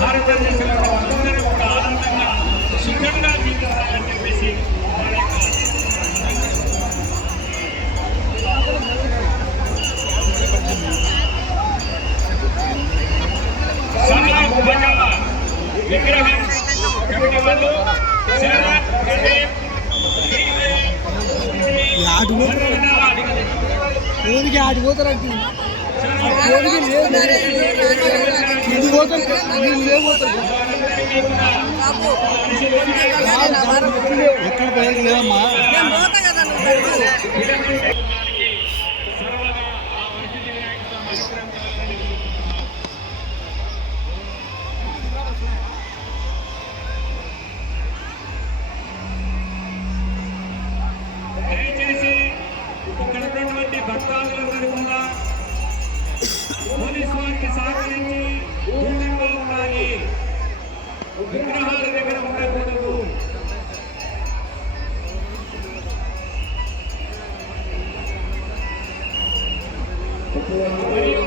భారతదేశంలో అందరూ కూడా ఆనందంగా సుఖంగా జీవించాలని చెప్పేసి విగ్రహం వాళ్ళు కోడికి ఆడిపోతారంటే కోడికి ఇది పోతారు లేకపోతారు ఎక్కడ పోయేది లేదమ్మా. దయచేసి ఇక్కడ ఉన్నటువంటి భక్తాదులందరూ కూడా పోలీసు వారికి సహకరించి దూరంగా ఉండాలి, విగ్రహాల దగ్గర ఉండకూడదు. మరియు